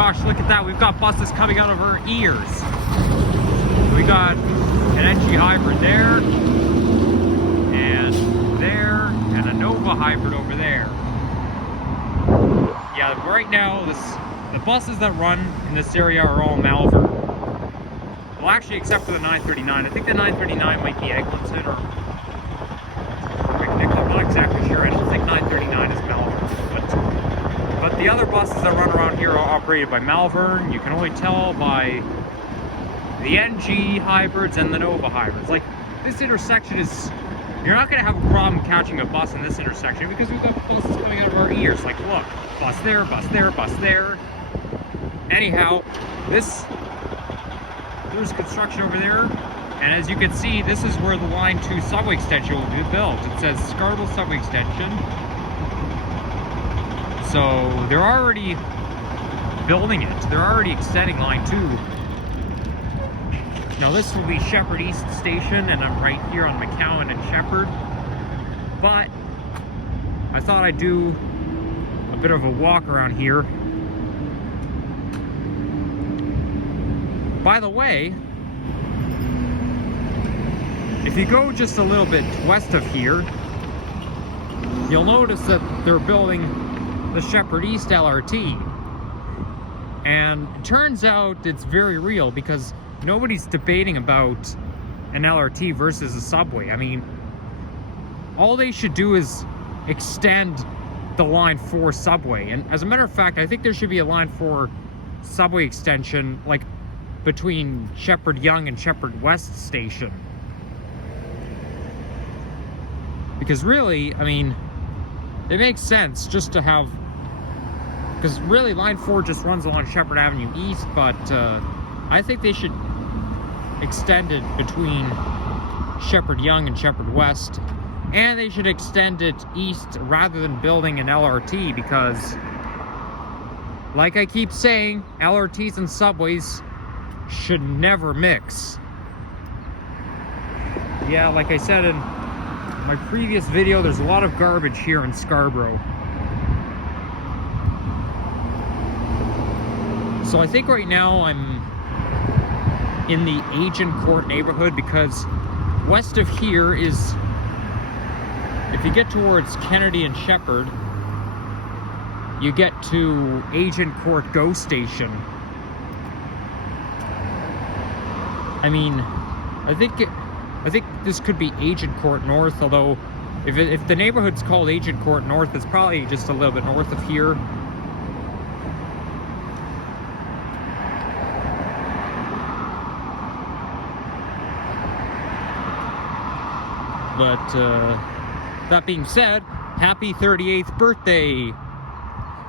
gosh, look at that. We've got buses coming out of our ears. We got an NG hybrid there, and a Nova hybrid over there. Yeah, right now, the buses that run in this area are all Malvern. Well, actually, except for the 939. I think the 939 might be Eglinton or Picnic. I'm not exactly sure. I don't think 939 is Malvern. But the other buses that run around here are operated by Malvern. You can only tell by the NG hybrids and the Nova hybrids. Like, this intersection is... You're not going to have a problem catching a bus in this intersection because we've got buses coming out of our ears. Like, look, bus there, bus there, bus there. Anyhow, there's construction over there. And as you can see, this is where the Line 2 subway extension will be built. It says Scarborough subway extension. So they're already building it. They're already extending Line 2. Now this will be Sheppard East Station, and I'm right here on McCowan and Sheppard. But I thought I'd do a bit of a walk around here. By the way, if you go just a little bit west of here, you'll notice that they're building the Sheppard East LRT. And it turns out it's very real because nobody's debating about an LRT versus a subway. I mean, all they should do is extend the Line 4 subway. And as a matter of fact, I think there should be a Line 4 subway extension, like, between Sheppard Young and Sheppard West Station. Because really, I mean, it makes sense just to have... Because really, Line 4 just runs along Sheppard Avenue East, but I think they should extend it between Sheppard Young and Sheppard West, and they should extend it east rather than building an LRT, because like I keep saying, LRTs and subways should never mix. Yeah, like I said in my previous video, there's a lot of garbage here in Scarborough. So I think right now I'm in the Agincourt neighborhood, because west of here is, if you get towards Kennedy and Sheppard, you get to Agincourt GO Station. I mean, I think this could be Agincourt North, although if the neighborhood's called Agincourt North, it's probably just a little bit north of here. But that being said, happy 38th birthday,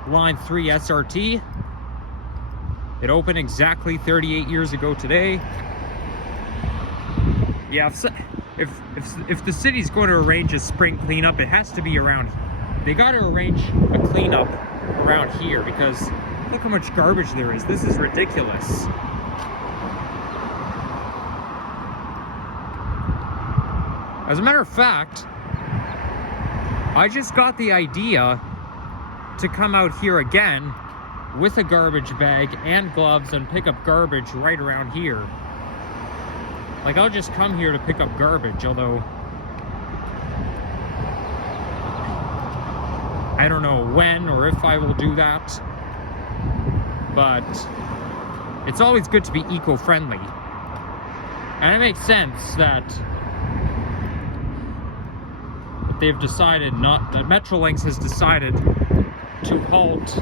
Line 3 SRT. It opened exactly 38 years ago today. Yeah, if the city's going to arrange a spring cleanup, it has to be around. They got to arrange a cleanup around here, because look how much garbage there is. This is ridiculous. As a matter of fact, I just got the idea to come out here again with a garbage bag and gloves and pick up garbage right around here. Like, I'll just come here to pick up garbage, although I don't know when or if I will do that. But it's always good to be eco-friendly. And it makes sense that they've decided not, that Metrolinx has decided to halt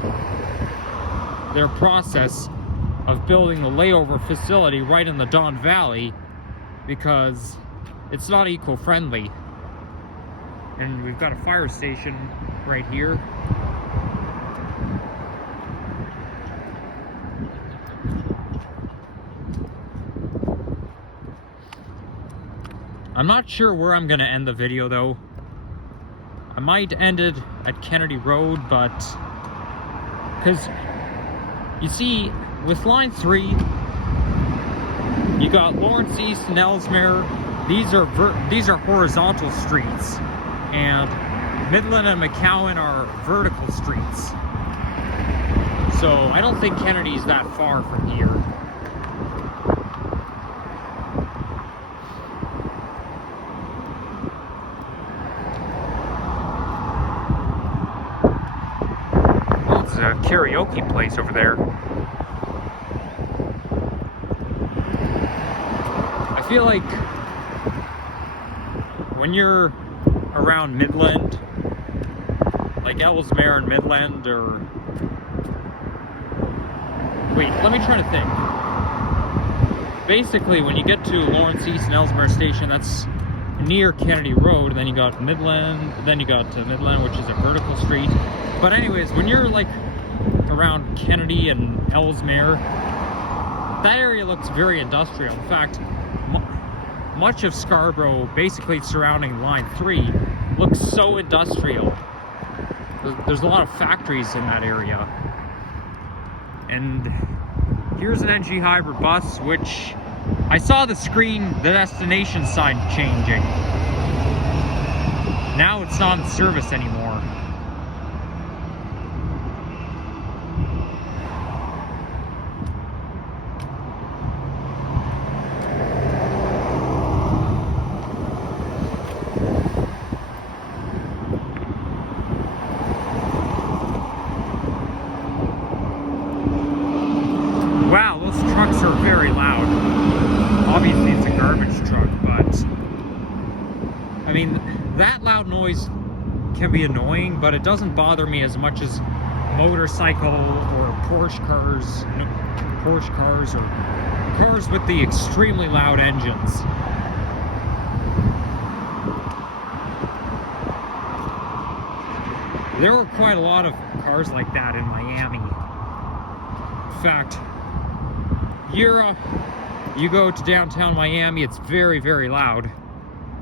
their process of building the layover facility right in the Don Valley, because it's not eco-friendly. And we've got a fire station right here. I'm not sure where I'm gonna end the video though. I might end it at Kennedy Road, but because you see, with Line 3, you got Lawrence East and Ellesmere. These are horizontal streets, and Midland and McCowan are vertical streets. So I don't think Kennedy's that far from here. Oh, there's a karaoke place over there. I feel like when you're around Midland, like Ellesmere and Midland, or wait, let me try to think. Basically, when you get to Lawrence East and Ellesmere Station, that's near Kennedy Road, and then you got Midland, then you got Midland, which is a vertical street. But anyways, when you're like around Kennedy and Ellesmere, that area looks very industrial. In fact, much of Scarborough, basically surrounding Line 3, looks so industrial. There's a lot of factories in that area. And here's an NG hybrid bus, which I saw the screen, the destination sign changing. Now it's not in service anymore. Wow, those trucks are very loud. Obviously it's a garbage truck, but I mean, that loud noise can be annoying, but it doesn't bother me as much as motorcycle or Porsche cars or cars with the extremely loud engines. There were quite a lot of cars like that in Miami. In fact, you go to downtown Miami, it's very, very loud.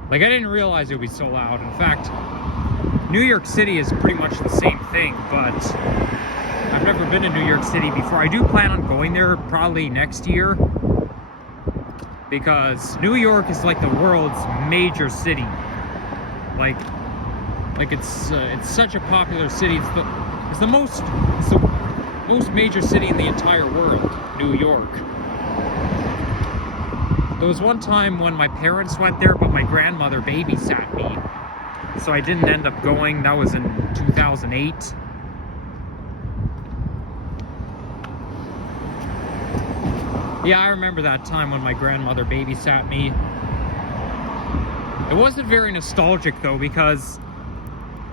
Like, I didn't realize it would be so loud. In fact, New York City is pretty much the same thing, but I've never been to New York City before. I do plan on going there probably next year, because New York is like the world's major city. Like it's such a popular city. It's the most major city in the entire world, New York. There was one time when my parents went there, but my grandmother babysat me, so I didn't end up going. That was in 2008. Yeah, I remember that time when my grandmother babysat me. It wasn't very nostalgic though, because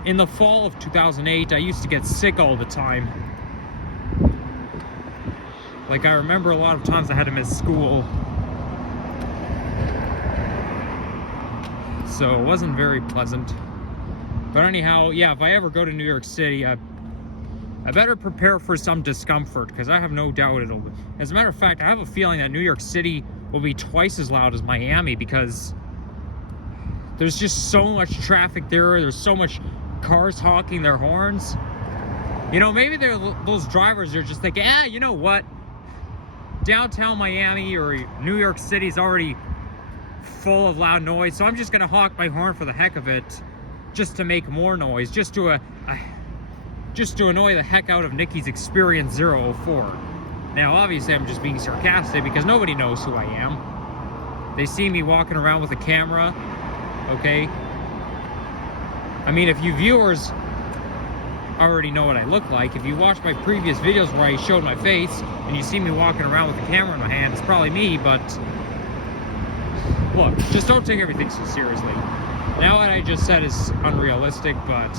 in the fall of 2008, I used to get sick all the time. Like, I remember a lot of times I had to miss school. So it wasn't very pleasant. But anyhow, yeah, if I ever go to New York City, I better prepare for some discomfort, because I have no doubt it'll... As a matter of fact, I have a feeling that New York City will be twice as loud as Miami, because there's just so much traffic there. There's so much cars honking their horns. You know, maybe those drivers are just thinking, you know what? Downtown Miami or New York City is already full of loud noise, so I'm just gonna honk my horn for the heck of it, just to make more noise, just to annoy the heck out of Nikki's Experience 004. Now, obviously, I'm just being sarcastic, because nobody knows who I am. They see me walking around with a camera, okay? I mean, if you viewers already know what I look like, if you watch my previous videos where I showed my face, and you see me walking around with a camera in my hand, it's probably me, but look, just don't take everything so seriously. Now what I just said is unrealistic, but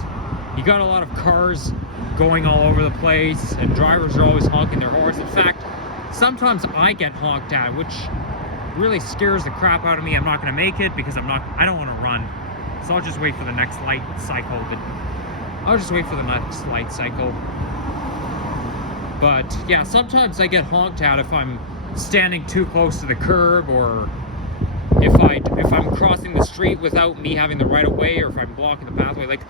you got a lot of cars going all over the place, and drivers are always honking their horns. In fact, sometimes I get honked at, which really scares the crap out of me. I'm not going to make it, because I don't want to run. So I'll just wait for the next light cycle. But yeah, sometimes I get honked at if I'm standing too close to the curb, or if I'm crossing the street without me having the right of way, or if I'm blocking the pathway. Like,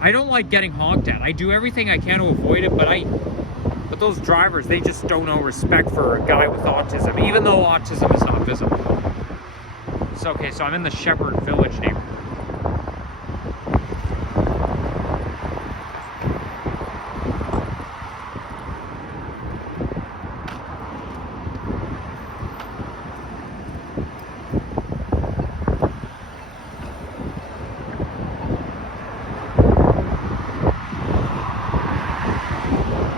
I don't like getting honked at. I do everything I can to avoid it, but those drivers, they just don't know respect for a guy with autism, even though autism is not visible. So, okay, so I'm in the Sheppard Village neighborhood.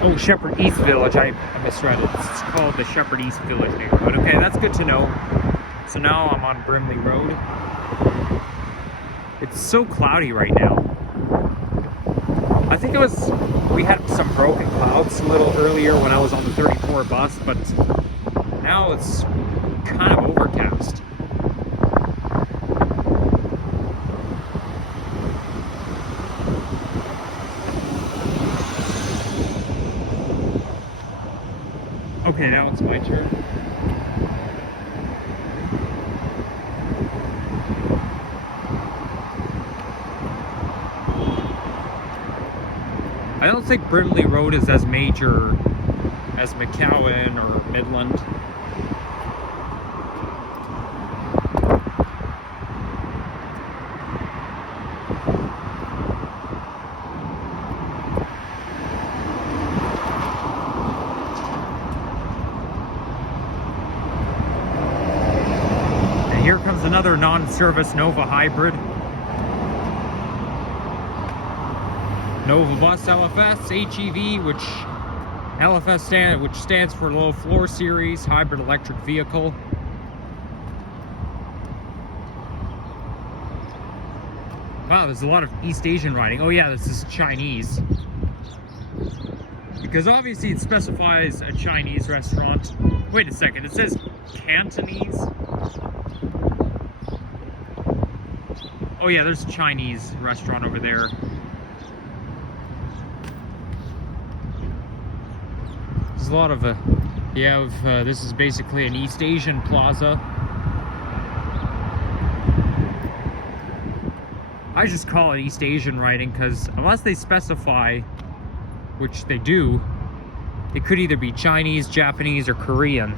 Oh, Sheppard East Village. I misread it. It's called the Sheppard East Village neighborhood. Okay, that's good to know. So now I'm on Brimley Road. It's so cloudy right now. I think we had some broken clouds a little earlier when I was on the 34 bus, but now it's kind of overcast. Okay, now it's my turn. I don't think Brimley Road is as major as McCowan or Midland. And here comes another non-service Nova hybrid. Nova Bus LFS HEV, which stands for Low Floor Series Hybrid Electric Vehicle. Wow, there's a lot of East Asian writing. Oh yeah, this is Chinese. Because obviously it specifies a Chinese restaurant. Wait a second, it says Cantonese? Oh yeah, there's a Chinese restaurant over there. There's a lot of this is basically an East Asian plaza. I just call it East Asian writing because unless they specify, which they do, it could either be Chinese, Japanese, or Korean.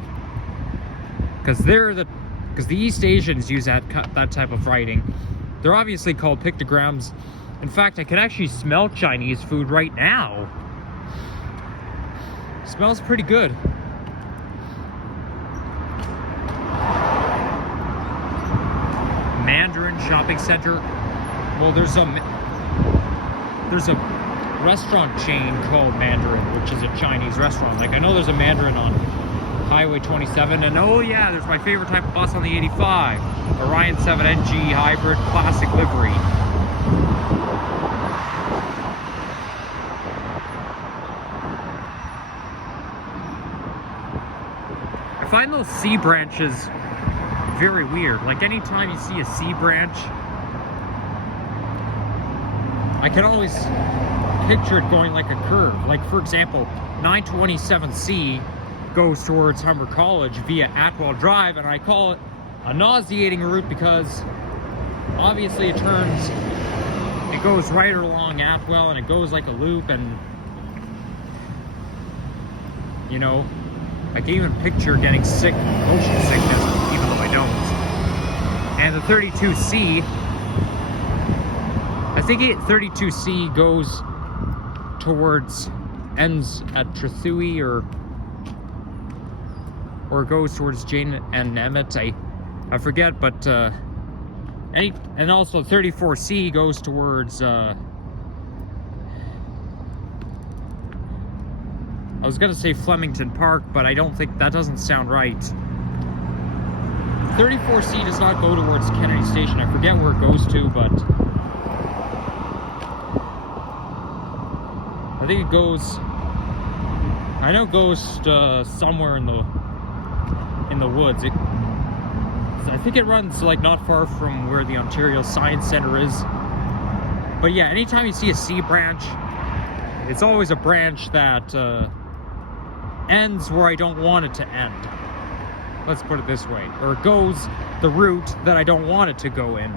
Because the East Asians use that type of writing. They're obviously called pictograms. In fact, I can actually smell Chinese food right now. Smells pretty good. Mandarin Shopping Center. Well, there's a restaurant chain called Mandarin, which is a Chinese restaurant. Like I know there's a Mandarin on Highway 27, and oh yeah, there's my favorite type of bus on the 85, Orion 7NG hybrid classic livery. I find those C branches very weird. Like anytime you see a C branch, I can always picture it going like a curve. Like for example, 927C goes towards Humber College via Atwell Drive, and I call it a nauseating route because obviously it goes right along Atwell and it goes like a loop, and you know, I can even picture getting sick, motion sickness, even though I don't. And the 32C, I think 32C goes ends at Trethewey or goes towards Jane and Emmett. I forget, but and also 34C goes towards I was gonna say Flemington Park, but I don't think that doesn't sound right. 34C does not go towards Kennedy Station. I forget where it goes to, but I think it goes. I know it goes somewhere in the woods. I think it runs like not far from where the Ontario Science Centre is. But yeah, anytime you see a C branch, it's always a branch that ends where I don't want it to end. Let's put it this way. Or it goes the route that I don't want it to go in.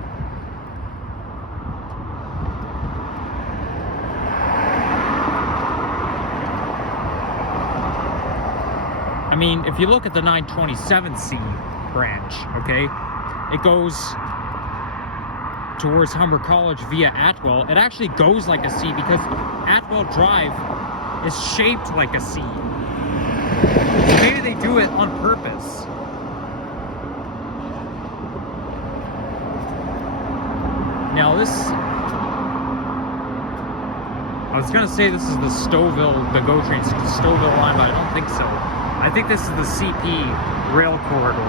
I mean, if you look at the 927C branch, okay, it goes towards Humber College via Atwell. It actually goes like a C because Atwell Drive is shaped like a C. So maybe they do it on purpose. Now this, I was gonna say this is the Stouffville, the GO train, Stouffville line, but I don't think so. I think this is the CP rail corridor.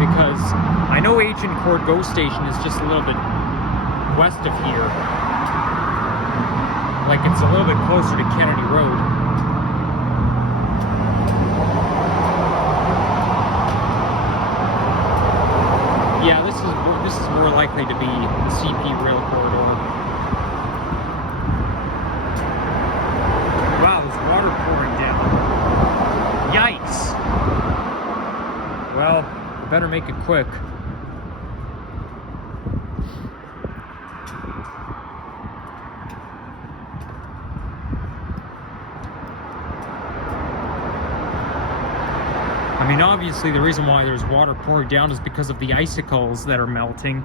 Because I know Agincourt GO station is just a little bit west of here. Like it's a little bit closer to Kennedy Road. Yeah, this is more likely to be the CP rail corridor. Wow, there's water pouring down. Yikes! Well, better make it quick. I mean, obviously the reason why there's water pouring down is because of the icicles that are melting.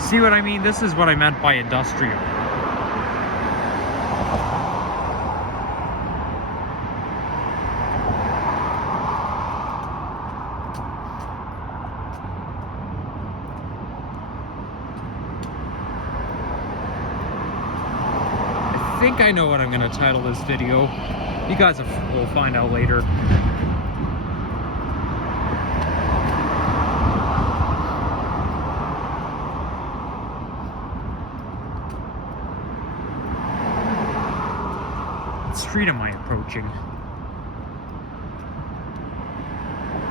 See what I mean? This is what I meant by industrial. I think I know what I'm going to title this video. You guys will find out later. What street am I approaching?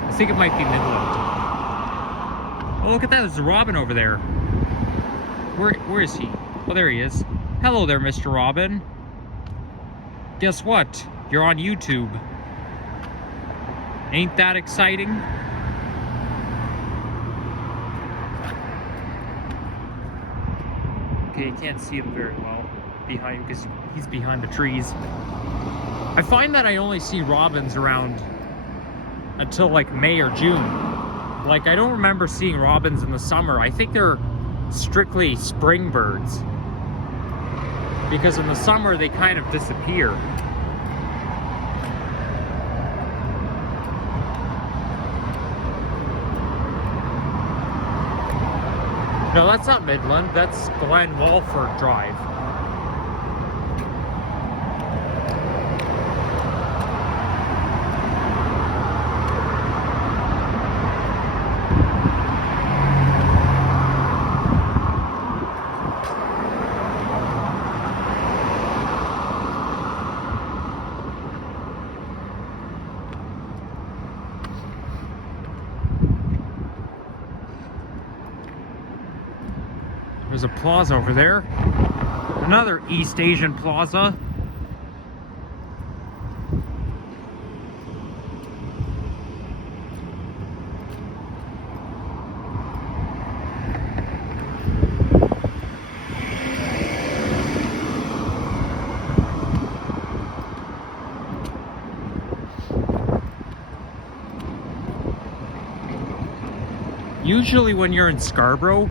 I think it might be Midland. Oh, look at that. There's a robin over there. Where is he? Oh, there he is. Hello there, Mr. Robin. Guess what? You're on YouTube. Ain't that exciting? Okay, you can't see him very well behind because he's behind the trees. I find that I only see robins around until like May or June. Like, I don't remember seeing robins in the summer. I think they're strictly spring birds. Because in the summer they kind of disappear. No, that's not Midland, that's Glen Walford Drive. There's a plaza over there. Another East Asian plaza. Usually when you're in Scarborough,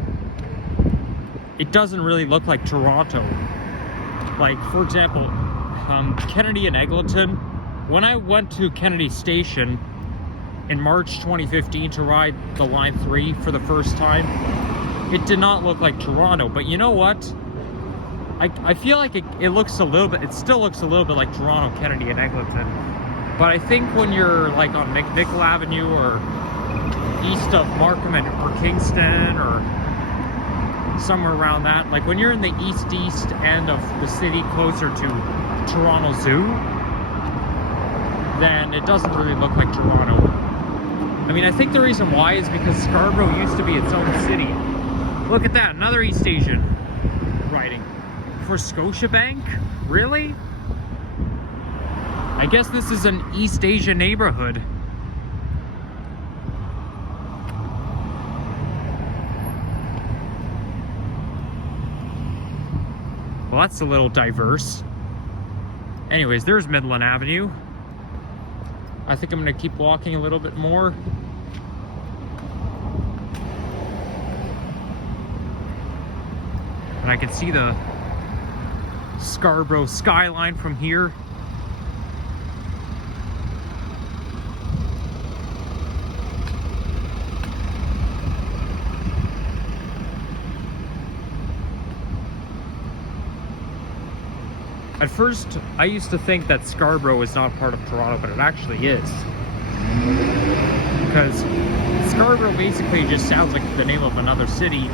it doesn't really look like Toronto. Like, for example, Kennedy and Eglinton. When I went to Kennedy Station in March 2015 to ride the Line 3 for the first time, it did not look like Toronto. But you know what? I feel like it looks a little bit, it still looks a little bit like Toronto, Kennedy and Eglinton. But I think when you're like on McNichol Avenue or east of Markham or Kingston or somewhere around that, like when you're in the east end of the city closer to Toronto Zoo, then it doesn't really look like Toronto. I mean, I think the reason why is because Scarborough used to be its own city. Look at that, another East Asian writing. For Scotiabank? Really? I guess this is an East Asian neighborhood. Well, that's a little diverse. Anyways, there's Midland Avenue. I think I'm gonna keep walking a little bit more. And I can see the Scarborough skyline from here. At first, I used to think that Scarborough is not part of Toronto, but it actually is. Because Scarborough basically just sounds like the name of another city.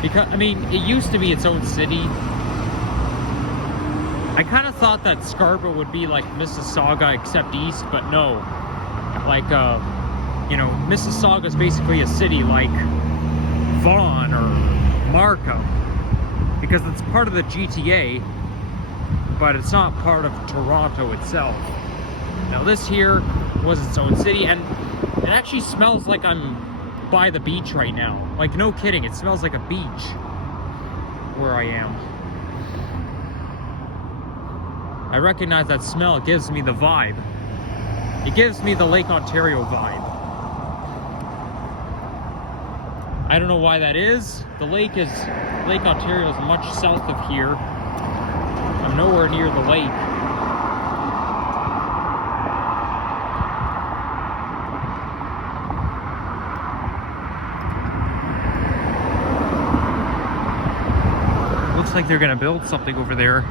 Because, I mean, it used to be its own city. I kind of thought that Scarborough would be like Mississauga except east, but no. Like, you know, Mississauga is basically a city like Vaughan or Markham. Because it's part of the GTA. But it's not part of Toronto itself. Now this here was its own city, and it actually smells like I'm by the beach right now. Like, no kidding, it smells like a beach where I am. I recognize that smell. It gives me the vibe. It gives me the Lake Ontario vibe. I don't know why that is. Lake Ontario is much south of here. I'm nowhere near the lake. Looks like they're gonna build something over there.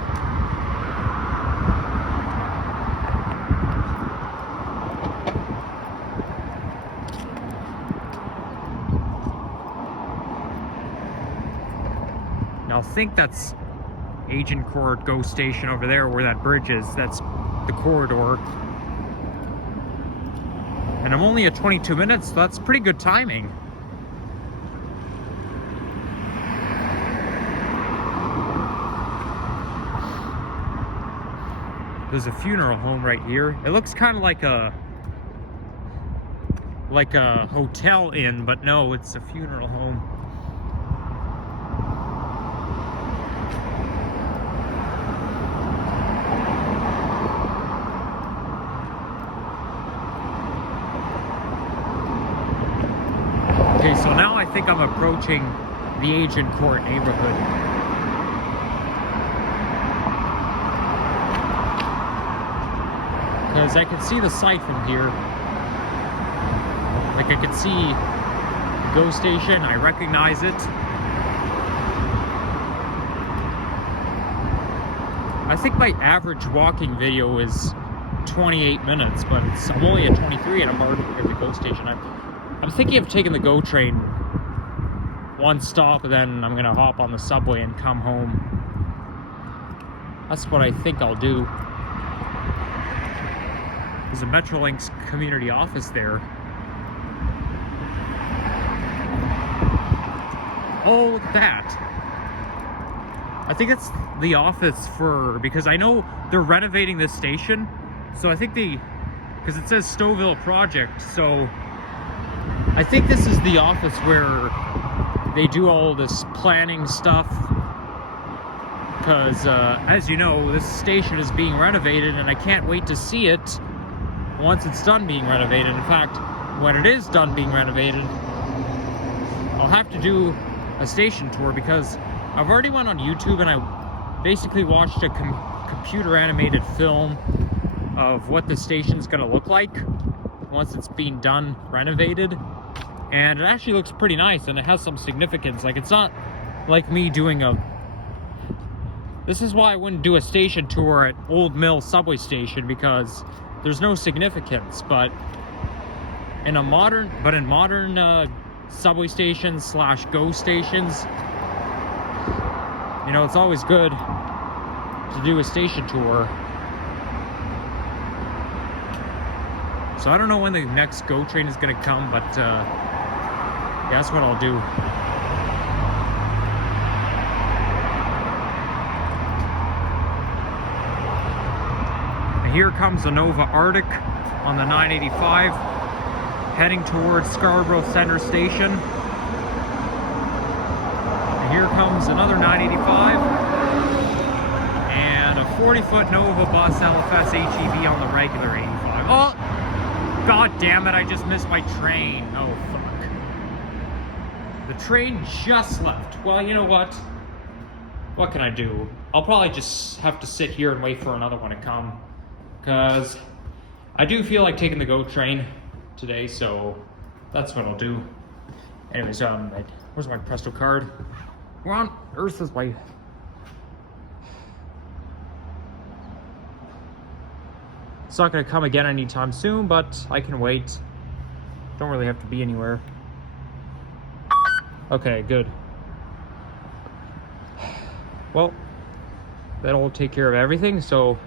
Now I think that's Agincourt GO station over there where that bridge is. That's the corridor. And I'm only at 22 minutes, so that's pretty good timing. There's a funeral home right here. It looks kind of like a hotel inn, but no, it's a funeral home. Okay, so now I think I'm approaching the Agincourt neighborhood. Because I can see the site from here. Like, I can see GO station, I recognize it. I think my average walking video is 28 minutes, but I'm only at 23 and I'm already at the GO station. I'm thinking of taking the GO train one stop, and then I'm gonna hop on the subway and come home. That's what I think I'll do. There's a Metrolinx community office there. Oh, look at that. I think it's the office for, because I know they're renovating this station. So I think because it says Stouffville Project, so I think this is the office where they do all this planning stuff. Because, as you know, this station is being renovated, and I can't wait to see it once it's done being renovated. In fact, when it is done being renovated, I'll have to do a station tour, because I've already went on YouTube and I basically watched a computer animated film of what the station's gonna look like once it's being done, renovated. And it actually looks pretty nice, and it has some significance. Like, it's not like me doing this is why I wouldn't do a station tour at Old Mill subway station, because there's no significance. But in modern subway stations / GO stations, you know, it's always good to do a station tour. So I don't know when the next GO train is gonna come, but yeah, that's what I'll do. And here comes the Nova Arctic on the 985, heading towards Scarborough Centre Station. And here comes another 985, and a 40-foot Nova bus LFS HEV on the regular 85. Oh! God damn it, I just missed my train. Oh, fuck. The train just left. Well, you know what? what can I do? I'll probably just have to sit here and wait for another one to come, because I do feel like taking the GO train today, so that's what I'll do. Anyways, where's my Presto card? Where on earth is my... It's not gonna come again anytime soon, but I can wait. Don't really have to be anywhere. Okay, good. Well, that'll take care of everything, so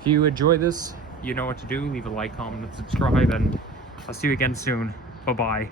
if you enjoy this, you know what to do. Leave a like, comment, and subscribe, and I'll see you again soon. Bye-bye.